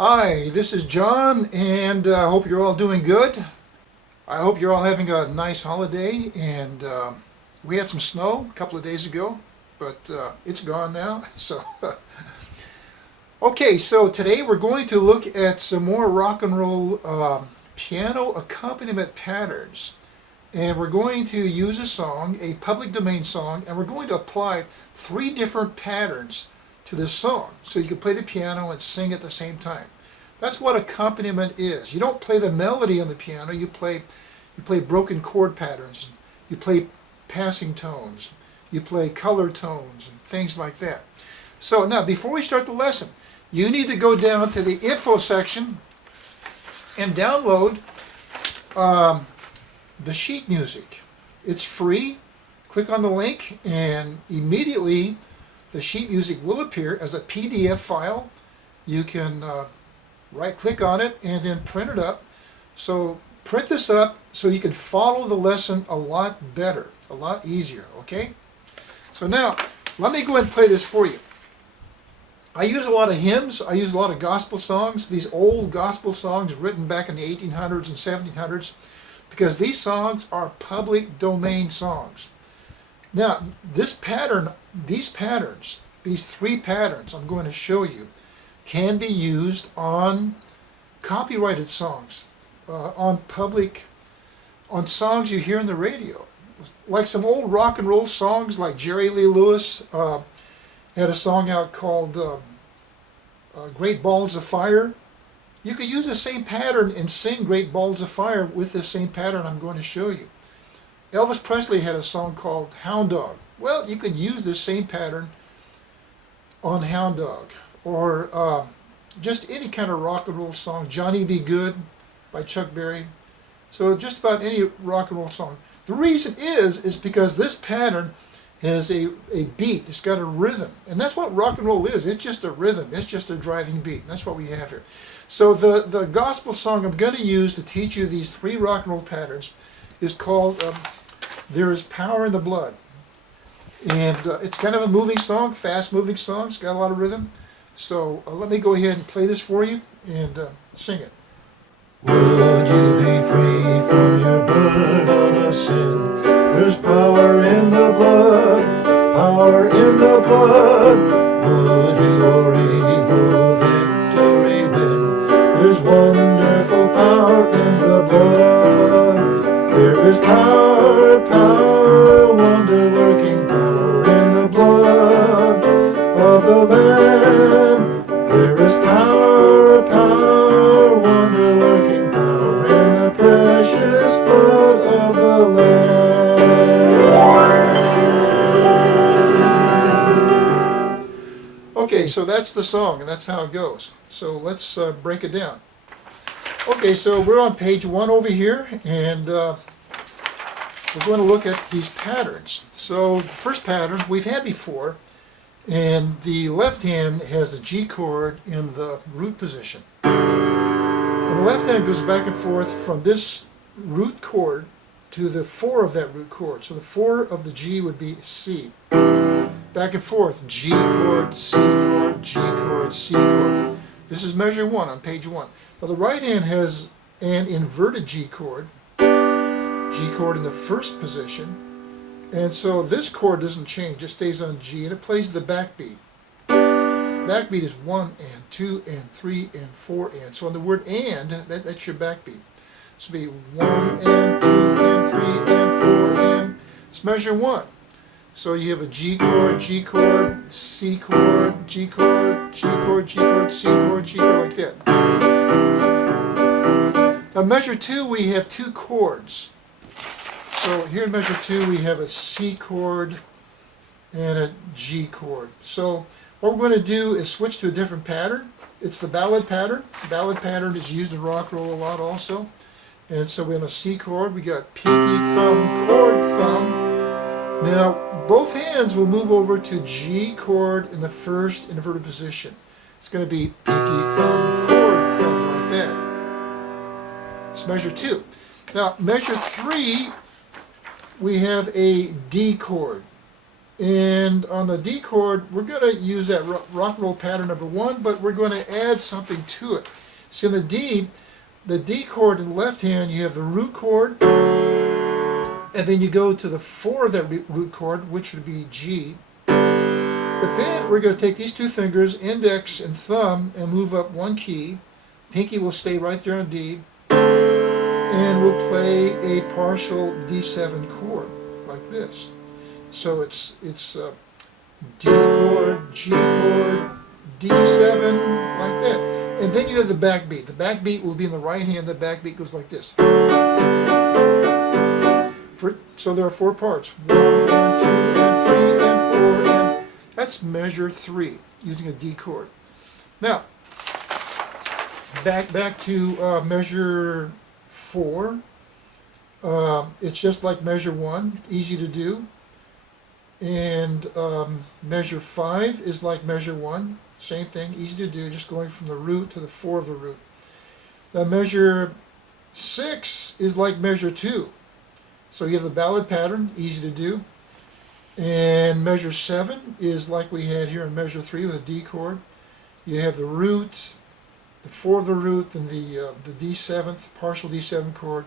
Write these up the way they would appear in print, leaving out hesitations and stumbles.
Hi, this is John, and I hope you're all doing good. I hope you're all having a nice holiday, and we had some snow a couple of days ago, but it's gone now. So today we're going to look at some more rock and roll piano accompaniment patterns, and we're going to use a song, a public domain song, and we're going to apply 3 different patterns to this song, so you can play the piano and sing at the same time. That's what accompaniment is. You don't play the melody on the piano, you play broken chord patterns, you play passing tones, you play color tones, and things like that. So now, before we start the lesson, you need to go down to the info section and download the sheet music. It's free. Click on the link, and immediately the sheet music will appear as a PDF file. You can right-click on it and then print it up. So print this up so you can follow the lesson a lot better, a lot easier, okay? So now, let me go ahead and play this for you. I use a lot of hymns, I use a lot of gospel songs, these old gospel songs written back in the 1800s and 1700s, because these songs are public domain songs. Now, these 3 patterns I'm going to show you, can be used on copyrighted songs, on songs you hear on the radio. Like some old rock and roll songs, like Jerry Lee Lewis had a song out called Great Balls of Fire. You could use the same pattern and sing Great Balls of Fire with the same pattern I'm going to show you. Elvis Presley had a song called Hound Dog. Well, you could use the same pattern on Hound Dog. Or just any kind of rock and roll song. Johnny Be Good by Chuck Berry. So just about any rock and roll song. The reason is because this pattern has a beat. It's got a rhythm. And that's what rock and roll is. It's just a rhythm. It's just a driving beat. And that's what we have here. So the gospel song I'm going to use to teach you these 3 rock and roll patterns is called There Is Power in the Blood. And it's kind of a moving song, fast moving song. It's got a lot of rhythm. So let me go ahead and play this for you and sing it. Would you be free from your burden of sin? There's power in the blood, power in the blood. Would your evil victory win? There's wonderful power in the blood. There is power, power, wonder-working power in the blood of the Lamb. There is power, power, wonder-working power in the precious blood of the Lamb. Okay, so that's the song, and that's how it goes. So let's break it down. Okay, so we're on page 1 over here, and we're going to look at these patterns. So the first pattern we've had before, and the left hand has a G chord in the root position. And the left hand goes back and forth from this root chord to the 4 of that root chord. So the 4 of the G would be C. Back and forth, G chord, C chord, G chord, C chord. This is measure 1 on page 1. Now the right hand has an inverted G chord in the first position. And so this chord doesn't change, it stays on G, and it plays the backbeat. Backbeat is 1 and 2 and 3 and 4 and. So on the word and, that's your backbeat. So it'll be 1 and 2 and 3 and 4 and. It's measure 1. So you have a G chord, C chord, G chord, G chord, G chord, C chord, G chord, like that. Now measure 2, we have 2 chords. So here in measure 2 we have a C chord and a G chord. So what we're going to do is switch to a different pattern. It's the ballad pattern. The ballad pattern is used in rock and roll a lot also. And so we have a C chord, we got pinky, thumb, chord, thumb. Now both hands will move over to G chord in the first inverted position. It's going to be pinky, thumb, chord, thumb, like that. It's measure 2. Now measure 3, we have a D chord. And on the D chord, we're going to use that rock and roll pattern number 1, but we're going to add something to it. So in the D chord in the left hand, you have the root chord, and then you go to the 4 of that root chord, which would be G. But then we're going to take these two fingers, index and thumb, and move up 1 key. Pinky will stay right there on D, and we'll play a partial D7 chord like this. So it's D chord, G chord, D7, like that. And then you have the backbeat. The backbeat will be in the right hand. The backbeat goes like this. So there are 4 parts. 1 and 2 and 3 and 4 and that's measure 3 using a D chord. Now, back to measure 4. It's just like measure 1, easy to do. And measure 5 is like measure 1, same thing, easy to do, just going from the root to the 4 of the root. Now measure 6 is like measure 2. So you have the ballad pattern, easy to do. And measure 7 is like we had here in measure 3 with a D chord. You have the root, the 4 of the root, and the D7th, partial D7 chord,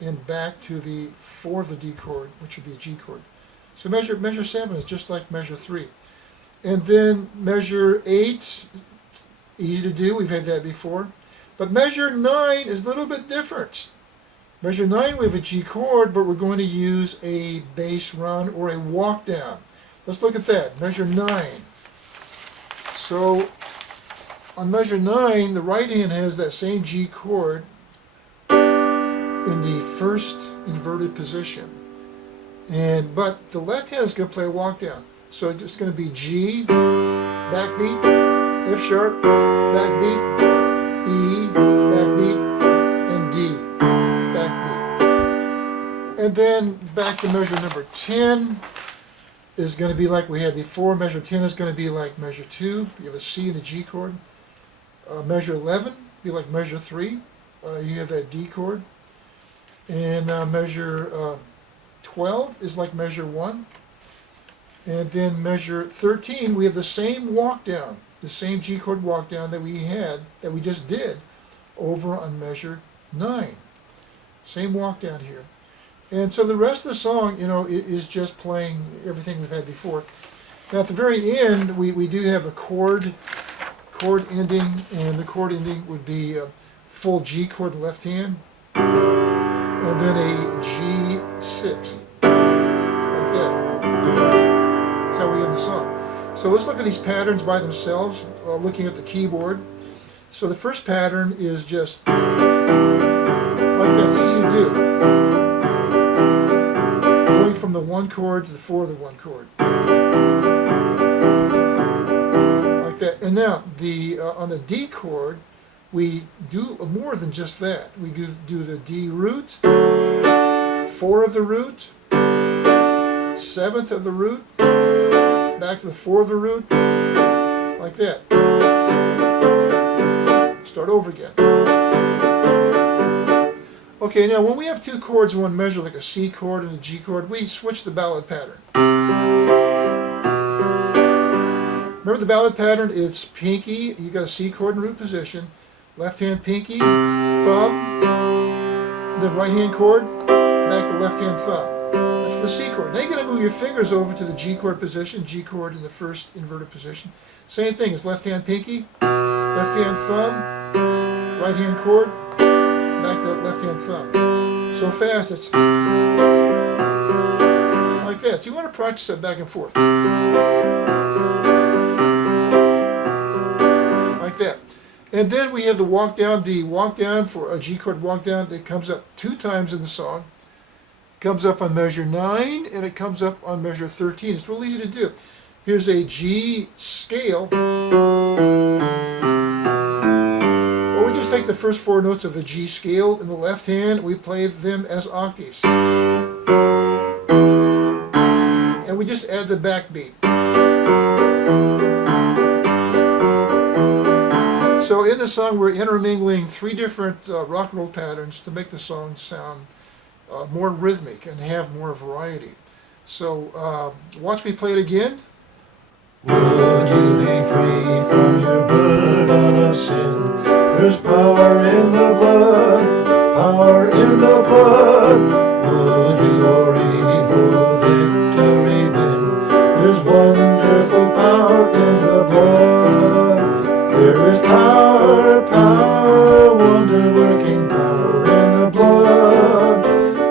and back to the 4 of the D chord, which would be a G chord. So measure 7 is just like measure 3. And then measure 8, easy to do, we've had that before. But measure 9 is a little bit different. Measure 9 we have a G chord, but we're going to use a bass run or a walk down. Let's look at that, measure 9. So on measure 9, the right hand has that same G chord in the first inverted position. But the left hand is going to play a walk down. So it's going to be G, backbeat, F sharp, backbeat, E, backbeat, and D, backbeat. And then back to measure number 10 is going to be like we had before. Measure 10 is going to be like measure 2. You have a C and a G chord. Measure 11 be like measure 3. You have that D chord. And measure 12 is like measure 1. And then measure 13, we have the same walk down, the same G chord walk down that we just did over on measure 9. Same walk down here. And so the rest of the song, is just playing everything we've had before. Now at the very end, we do have a chord ending, and the chord ending would be a full G chord in left hand, and then a G6, like that. That's how we end the song. So let's look at these patterns by themselves, looking at the keyboard. So the first pattern is just like that. It's easy to do. Going from the 1 chord to the 4 of the 1 chord. Like that. And now, on the D chord, we do more than just that. We do the D root, 4 of the root, 7th of the root, back to the 4 of the root, like that. Start over again. Okay, now when we have 2 chords in one measure, like a C chord and a G chord, we switch the ballad pattern. Remember the ballad pattern? It's pinky, you got a C chord in root position, left hand pinky, thumb, then right hand chord, back to left hand thumb. That's the C chord. Now you're going to move your fingers over to the G chord position, G chord in the first inverted position. Same thing, it's left hand pinky, left hand thumb, right hand chord, back to left hand thumb. So fast it's like that. So you want to practice that back and forth. Like that. And then we have the walk down for a G chord walk down. It comes up 2 times in the song. It comes up on measure 9 and it comes up on measure 13. It's real easy to do. Here's a G scale. Well, we just take the first 4 notes of a G scale in the left hand. We play them as octaves. And we just add the backbeat. So in the song, we're intermingling 3 different rock and roll patterns to make the song sound more rhythmic and have more variety. So watch me play it again. Would you be free from your burden of sin? There's power in the blood, power in the blood. Would you or evil victory win? There's wonderful power in the blood. There is power, power, wonder-working power in the blood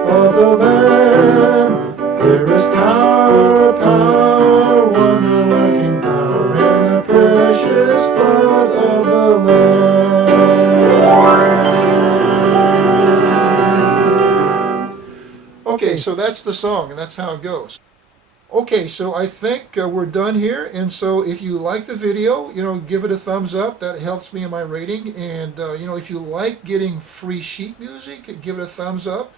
of the Lamb. There is power, power, wonder-working power in the precious blood of the Lamb. Okay, so that's the song, and that's how it goes. Okay, so I think we're done here, and so if you like the video, give it a thumbs up. That helps me in my rating. And if you like getting free sheet music, give it a thumbs up.